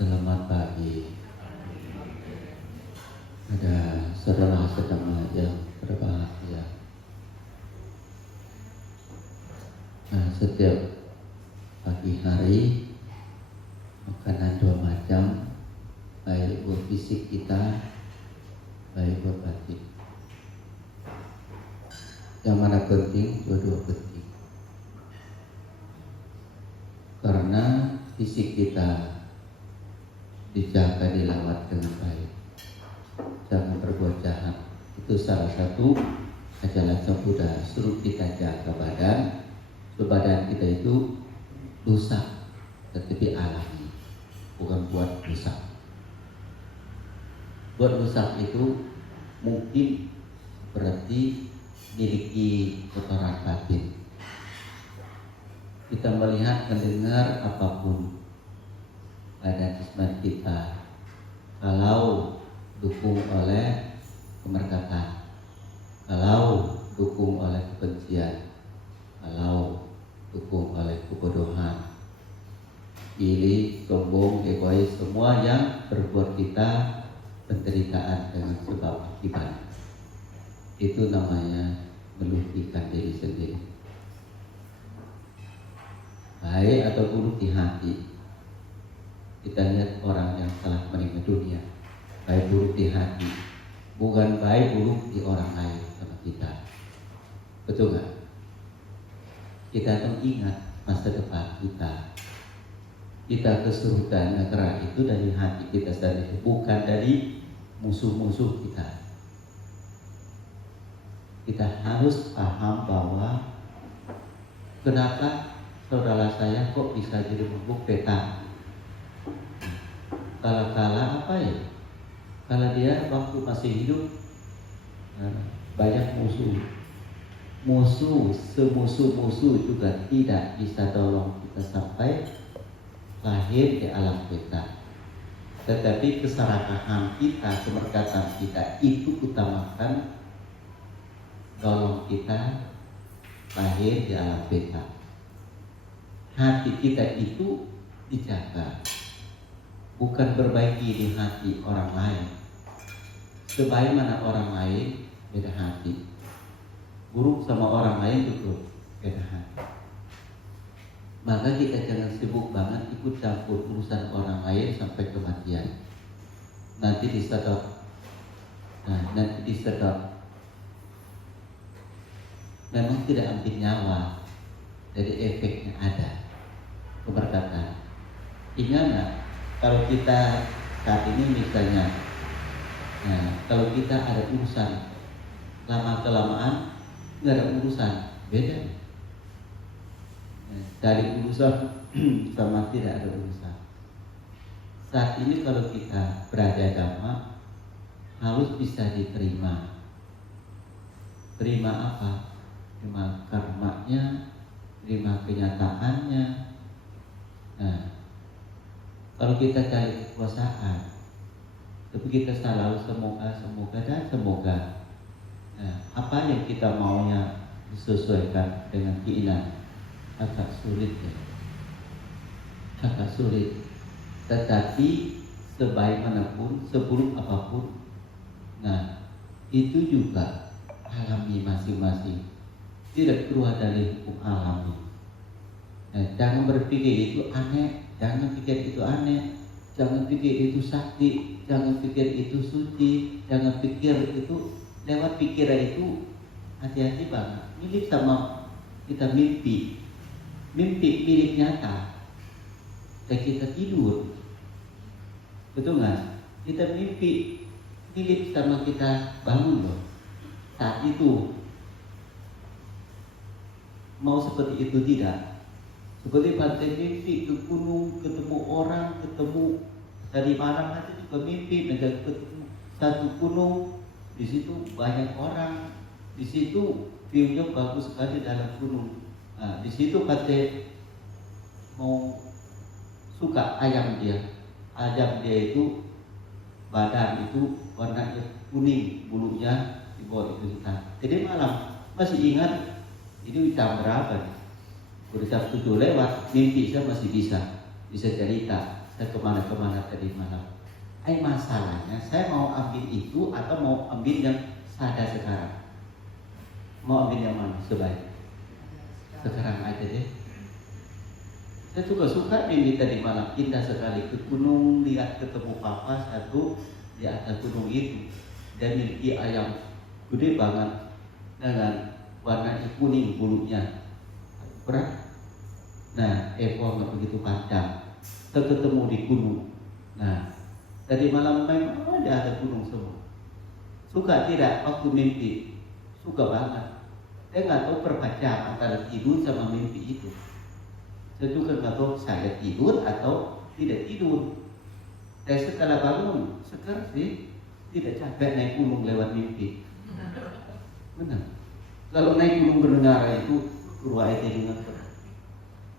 Selamat pagi. Ada saudara sedang yang berbahagia. Setiap pagi hari makanan dua macam, baik buat fisik kita, baik buat batin. Yang mana penting? Dua-dua penting. Karena fisik kita dijaga, dilawat dengan baik, jangan berbuat jahat. Itu salah satu ajaran Sang Buddha, suruh kita jaga badan. Badan kita itu rusak, tetapi alami, bukan buat rusak. Buat rusak itu mungkin berarti memiliki kotoran batin. Kita melihat, mendengar apapun pada jasmani kita, kalau dukung oleh kemerkatan, kalau dukung oleh kebencian, kalau dukung oleh kebodohan, iri, sombong, egois, semua yang berbuat kita penderitaan dengan sebab akibat, itu namanya merugikan diri sendiri. Baik atau buruk di hati. Kita lihat orang yang telah meninggal dunia, baik buruk di hati, bukan baik buruk di orang lain sama kita. Betul nggak? Kita akan ingat masa depan kita. Kita ke surga negara itu dari hati kita sendiri, bukan dari musuh-musuh kita. Kita harus paham bahwa kenapa saudara saya kok bisa jadi mabuk peta. Kala-kala apa ya? Kalau dia waktu masih hidup banyak musuh, semusuh-musuh juga tidak bisa tolong kita sampai lahir di alam peta. Tetapi keserakahan kita, kemerkatan kita itu utamakan tolong kita lahir di alam peta. Hati kita itu dijaga, bukan berbaiki di hati orang lain. Sebagaimana orang lain beda hati, buruk sama orang lain juga beda hati. Maka kita jangan sibuk banget ikut campur urusan orang lain sampai kematian. Nanti disedot. Memang tidak ambil nyawa, jadi efeknya ada. Keberkatan. Ingat nggak? Kalau kita saat ini misalnya, kalau kita ada urusan, lama kelamaan nggak ada urusan, beda. Dari urusan sama tidak ada urusan. Saat ini kalau kita berada dhamma harus bisa diterima. Terima apa? Terima karmanya, terima kenyataannya. Kalau kita cari kekuasaan, tapi kita selalu semoga. Apa yang kita maunya disesuaikan dengan keinginan, agak sulit ya. Agak sulit. Tetapi sebagaimanapun, seburuk apapun, itu juga alami masing-masing. Tidak keluar dari hukum alami. Jangan berpikir itu aneh, jangan pikir itu aneh, jangan pikir itu sakti, jangan pikir itu suci, jangan pikir itu lewat pikiran itu. Hati-hati banget. Mirip sama kita mimpi milik nyata. Dan kita tidur, betul nggak? Kita mimpi mirip sama kita bangun loh. Saat itu mau seperti itu tidak? Seperti pantai mimpi ke gunung, ketemu orang, ketemu dari malam nanti juga mimpi menjadi ketemu satu gunung, di situ banyak orang, di situ view-nya bagus sekali dalam gunung. Di situ pantai mau suka ayam dia itu badan itu warnanya kuning, bulunya di bawah itu hitam. Jadi malam masih ingat ini jam berapa nih? Udah jam 7 lewat, mimpi saya masih bisa cerita. Saya ke kemana-kemana tadi malam. Masalahnya saya mau ambil itu atau mau ambil yang sada sekarang? Mau ambil yang mana sebaik? Sekarang aja deh. Saya juga suka ini tadi malam, indah sekali ke gunung, lihat ketemu papa satu di atas gunung itu. Dia miliki ayam gede banget dengan warna kuning bulunya, berat. Nah, ekor nggak begitu panjang. Kita ketemu di gunung. Nah, tadi malam memang ada gunung semua. Suka tidak waktu mimpi? Suka banget. Saya nggak tahu perbedaan antara tidur sama mimpi itu. Saya juga nggak tahu saya tidur atau tidak tidur. Saya setelah bangun, sekarang sih tidak capek naik gunung lewat mimpi. Benar. Kalau naik gunung Bernegara itu ruwet dengan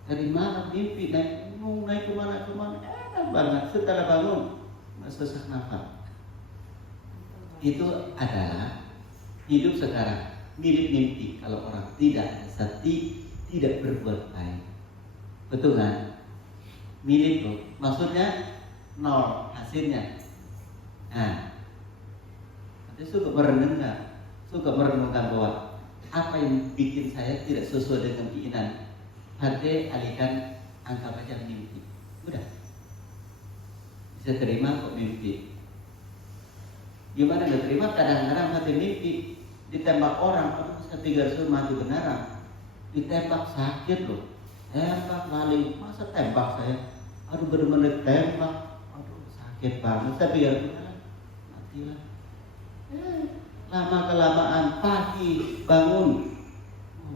dari malam mimpi naik gunung, naik kemana-kemana, enak banget. Setelah bangun, nggak sesak nafas. Itu adalah hidup sekarang mirip mimpi kalau orang tidak sati, tidak berbuat baik. Betul kan? Mirip loh. Maksudnya nol hasilnya. Nah, nanti suka merenungkan bahwa apa yang bikin saya tidak sesuai dengan keinginan. Hati alihkan, anggap aja mimpi. Udah. Bisa terima kok mimpi. Gimana gak terima? Kadang-kadang hati mimpi ditembak orang, aduh saya 300 mati beneran. Ditembak sakit loh. Tembak laling, masa tembak saya? Aduh bener-bener tembak. Aduh sakit banget. Saya pikir matilah. Lama kelamaan pagi bangun.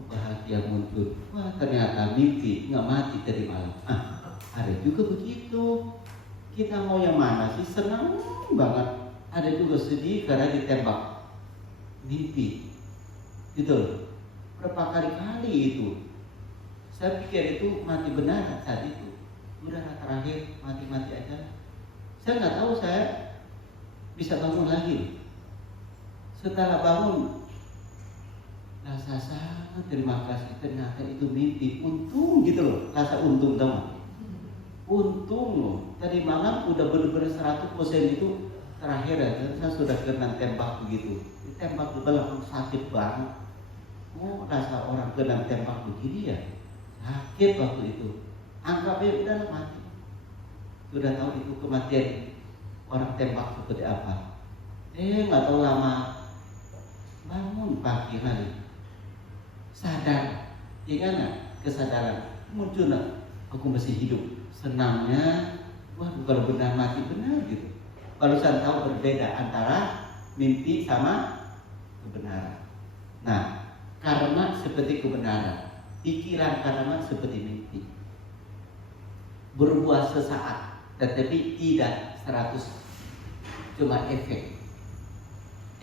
Bahagia muncul. Wah ternyata mimpi nggak mati tadi malam. Ada juga begitu. Kita mau yang mana sih? Senang banget. Ada juga sedih karena ditembak. Mimpi. Gitu. Berapa kali itu? Saya pikir itu mati benar saat itu. Udah terakhir mati-mati aja. Saya nggak tahu saya bisa bangun lagi. Setelah bangun, rasa sangat terima kasih, ternyata itu mimpi. Untung gitu loh, rasa untung teman. Untung loh, tadi malam udah bener-bener 100% itu terakhir ya, saya sudah kena tembak begitu. Tembak di belakang sakit banget. Oh rasa orang kena tembak begini ya, sakit waktu itu. Anggapnya udah mati. Sudah tahu itu kematian orang tembak seperti apa. Nggak tahu lama bangun pagi hari. Sadar, ya kan? Kesadaran muncul, aku masih hidup. Senangnya, wah kalau benar mati benar gitu. Kalau saya tahu berbeda antara mimpi sama kebenaran. Nah, karma seperti kebenaran, pikiran karma seperti mimpi. Berbuah sesaat, tetapi tidak 100, cuma efek.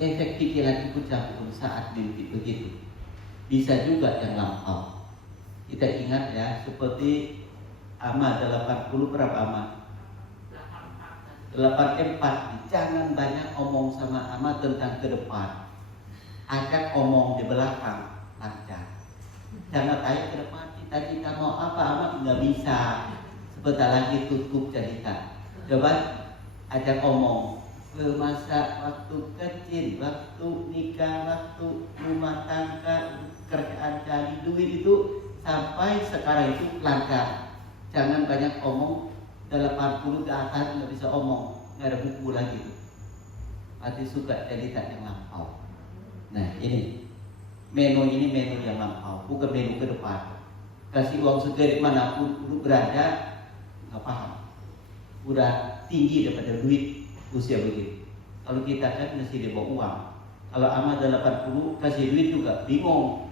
Efek pikiran itu campur saat mimpi begitu. Bisa juga yang lampau. Kita ingat ya, seperti Ama 80 berapa Ama? 84. Jangan banyak omong sama Ama tentang ke depan. Ajak omong di belakang lancar. Jangan tanya ke depan kita mau apa Ama nggak bisa. Sebentar lagi tutup cerita. Coba ajak omong. Masa waktu kecil, waktu nikah, waktu rumah tangga, kerjaan cari duit itu sampai sekarang itu lancar. Jangan banyak omong. 80 ke atas nggak bisa omong, nggak ada buku lagi. Pasti suka cerita yang lampau. Nah ini menu yang lampau, bukan menu ke depan. Kasih uang segede manapun lu berada, nggak paham. Udah tinggi daripada duit. Usia begitu. Kalau kita kan mesti dia bawa uang. Kalau Ama 80 kasih duit juga bingung.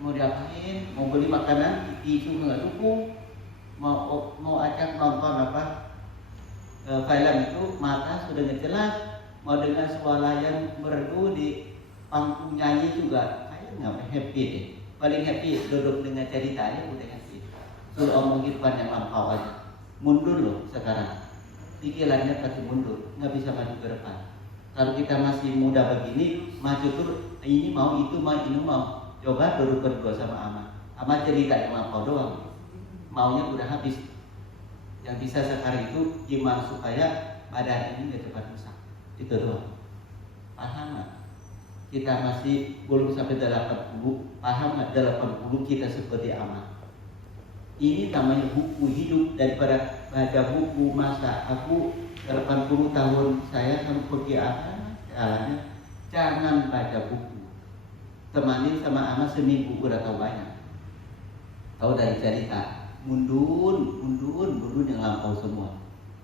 Mau diapain? Mau beli makanan, itu nggak dukung. Mau ajak nonton apa? Film itu mata sudah nggak jelas. Mau dengar suara yang merdu di panggung nyanyi juga, kayak nggak happy deh. Paling happy duduk dengan ceritanya udah happy. Suruh omong kehidupan yang lampau aja. Mundur loh sekarang. Pikirannya pasti mundur, nggak bisa maju ke depan. Kalau kita masih muda begini, maju terus, ini mau, itu mau, ini mau. Coba duduk berdua sama Ama cerita yang lampau doang. Maunya udah habis. Yang bisa sekarang itu gimana supaya badan ini gak cepat rusak. Itu doang. Paham gak? Kita masih belum sampai 80. Paham gak 80 kita seperti amal? Ini namanya buku hidup. Daripada baca buku, masa aku 80 tahun saya harus pergi apa? Caranya jangan baca buku. Temanin sama amal seminggu udah tahu banyak. Tahu dari cerita mundun yang lampau semua.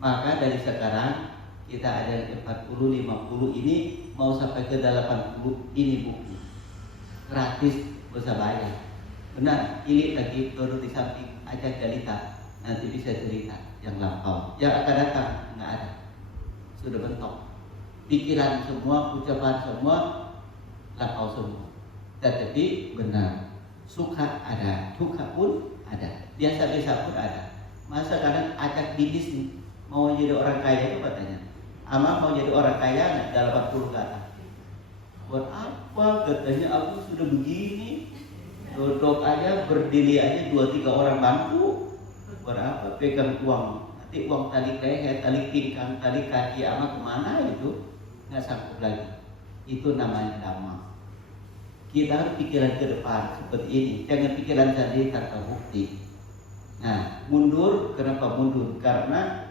Maka dari sekarang kita ada yang 40, 50 ini mau sampai ke 80 ini buku gratis, bisa bayar. Benar, ini lagi turun di samping ajak cerita, nanti bisa cerita yang lampau, yang akan datang nggak ada, sudah bentok. Pikiran semua, ucapan semua lampau semua. Tetapi benar, suka ada, duka pun ada, biasa-biasa pun ada. Masa kadang ajak bisnis nih, mau jadi orang kaya itu katanya. Ama mau jadi orang kaya nggak dalam 40 kata. Buat apa katanya, aku sudah begini, duduk aja, berdiri aja 2-3 orang bantu. Buat apa pegang uang, nanti uang tali leher, tali pinggang, tali kaki ama kemana itu nggak sanggup lagi. Itu namanya dhamma. Kita harus pikiran ke depan seperti ini, jangan pikiran sendiri tanpa bukti. Nah, mundur, kenapa mundur? Karena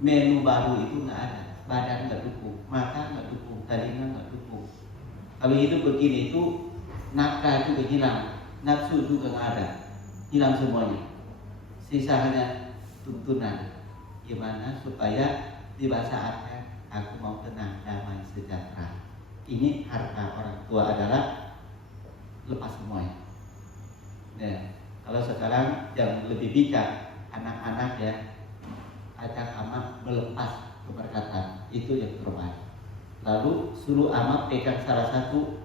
menu baru itu nggak ada, badan nggak dukung, mata nggak dukung, telinga nggak dukung. Kalau hidup begini itu nafkah juga hilang, nafsu juga nggak ada, hilang semuanya. Sisa hanya tuntunan. Gimana supaya di masa akhir aku mau tenang, damai, sejahtera. Ini harta orang tua adalah lepas semuanya. Nah, kalau sekarang yang lebih bijak anak-anak ya, ajak amak melepas keberkatan, itu yang terbaik. Lalu suruh amak pegang salah satu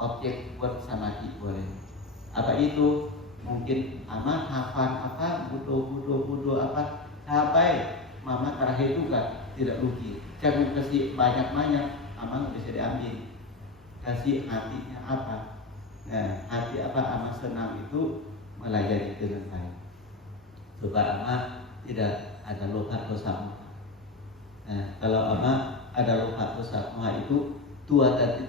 objek buat samadhi boleh. Apa itu? Mungkin amak hafal apa, budo apa, sampai mama terakhir juga tidak rugi. Jangan kasih banyak-banyak, amak bisa diambil. Kasih hatinya apa? Nah, hati apa amak senang itu melayani dengan baik. Supaya amak tidak ada lupa dosa. Nah, kalau amak ada lupa dosa itu tua dan